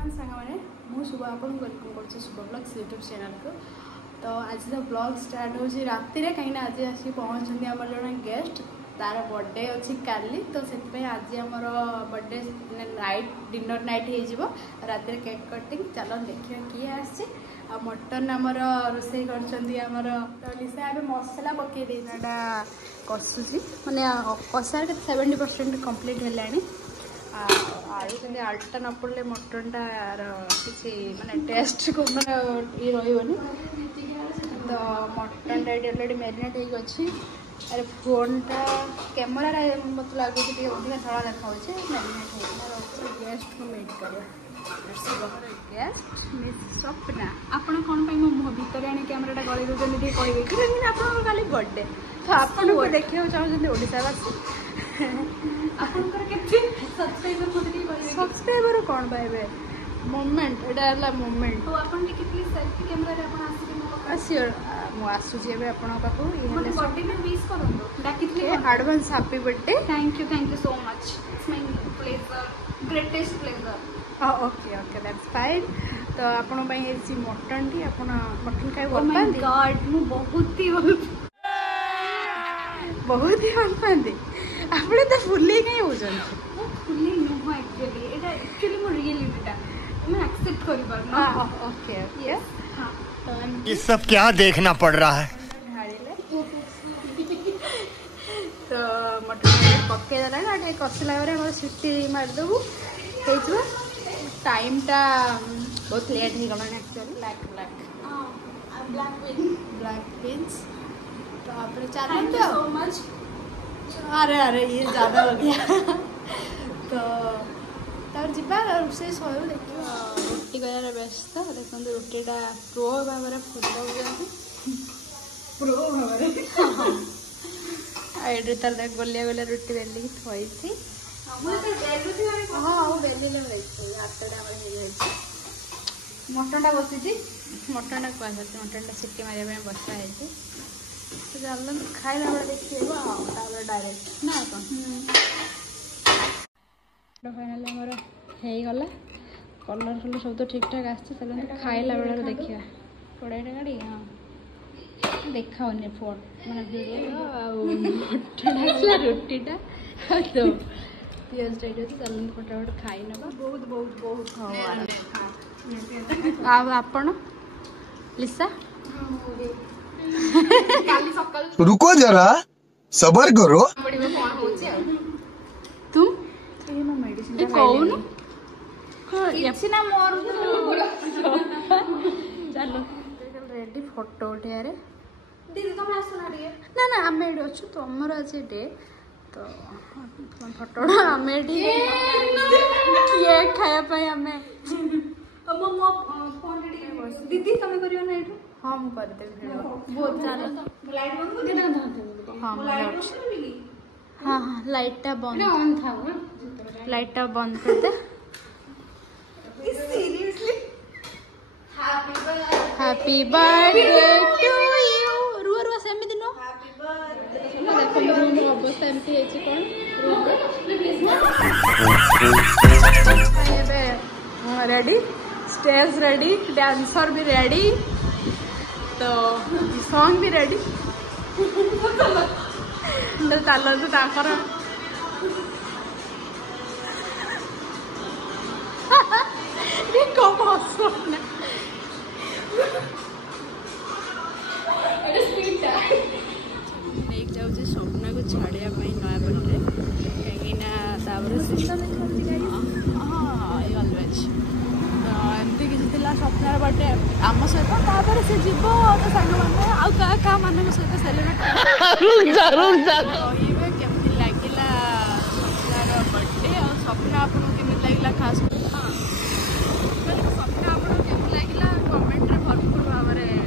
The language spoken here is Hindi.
एवरीवन सांगने मु शुभ आपन वेलकम करछि शुभ ब्लॉग्स यूट्यूब चैनल को। तो आज जो ब्लॉग स्टार्ट होछि राति रे कहीं आज आसी पहुंचନ୍ତି हमर जने गेस्ट तार बर्थडे अछि काली। तो सेति आज हमर बर्थडे नाइट डिनर नाइट हे जिवो राति रे केक कटिंग चलो देखियो की आछि। आ मटन हमर रोसई करछंती हमर तो लिसा आबे मसाला पके देनाडा कसुछि माने कसार के 70% कंप्लीट हेलानी। आलू आलूटा न पड़े मटनटा किसी माने टेस्ट को माने ये रही तो मटन ऑलरेडी मैरिनेट हो अच्छी। अरे फोनटा कैमरा मत लगे अधिक धड़ा देखा मैरिनेट हो गेस्ट को मेट कर गेस्ट मिस स्वप्ना आपण कौन मो भितर आनी कैमराटा गली दूसरी कहे कि आप बर्थडे तो आपको देखा चाहते ओडावासी सब्सक्राइबर कौन पाइबे मोमेंट एटा मोमेंट तो आपन के प्लीज सेल्फी कैमरा रे आपन आसी मु आसुची एबे आपन पाखु ये बर्थडे में विश करंदो डाकिथले advance happy birthday thank you so much it's my pleasure greatest pleasure okay okay that's fine. तो आपन पई हेसी मटन टी आपन मटन खाइ भल पांदी गॉड मु बहुत ही भल पांदी आपने तो फुल्ली कहीं हो जाए फुल्ली नुह एक्चुअली एटा एक्चुअली मो रियलिटीटा मैं एक्सेप्ट करि पारना ओके ओके हां तो ये सब क्या देखना पड़ रहा है। तो मटन पके दला ना टे कसला रे हम सिटी मार देबू हेजो टाइमटा बहुत लेट ही गला एक्चुअली ब्लैक बीन्स तो आपने थैंक यू सो मच। अरे ये ज़्यादा हो गया तो तब जीवा रोसे सरू देखिए रुटी कर व्यस्त देखते रुटीटा प्रो भाव फुल प्रो भाव एड्रे तार देख गोलिया गोलिया रुटी बेलिक थी हाँ बेलिले हाथटा मटनटा बसी मटनटा कहते मटनटा सिटी मारे बसा है तो चलो खाइला बेला देखिए डायरेक्ट ना फाइनाली मोर हो गला कलर फलर सब तो ठीक ठाक आसছে चलो खाइला बेला देखिए कड़ाईटा गाड़ी हाँ देखाऊनि फोन मैंने वीडियो रुटीटा तो पिज टाइट अच्छे चलो फटाफट खाई ना बहुत बहुत बहुत हाँ आपण लिसा रुको जरा सबर करो तुम मेडिसिन कहून चलो रेडी फोटो उठे दीदी तुम आसना ना ना आम ये अच्छु तुमर अच्छे डे तो फोटो आम केक खायापाई आम दीदी तुम करियो ना एठू हाँ मु करदेवी बहुत हाँ हाँ लाइटा बंद लाइटा बंद कर दे हैप्पी बर्थडे टू यू रुआ रुआ सेमि दिनो देखो मोर अवस्था एमती है कौन रेडी स्टेज रेडी डांसर भी रेडी तो सॉन्ग भी रेडी चलो तो ताकर कम हसना नहीं जाऊँ स्वप्ना को छाड़िया नयापटे कहीं अलवेज एमती किसी स्वप्नार बर्थडे आम सहित से जीव तो सांग मैंने क्या मान सहित सेलिब्रेट केमती लगे स्वप्नार बर्थडे और स्वप्ना आपको केमती लगे खास स्वप्ना आपको केमती लगे कमेंट भरपूर भाव में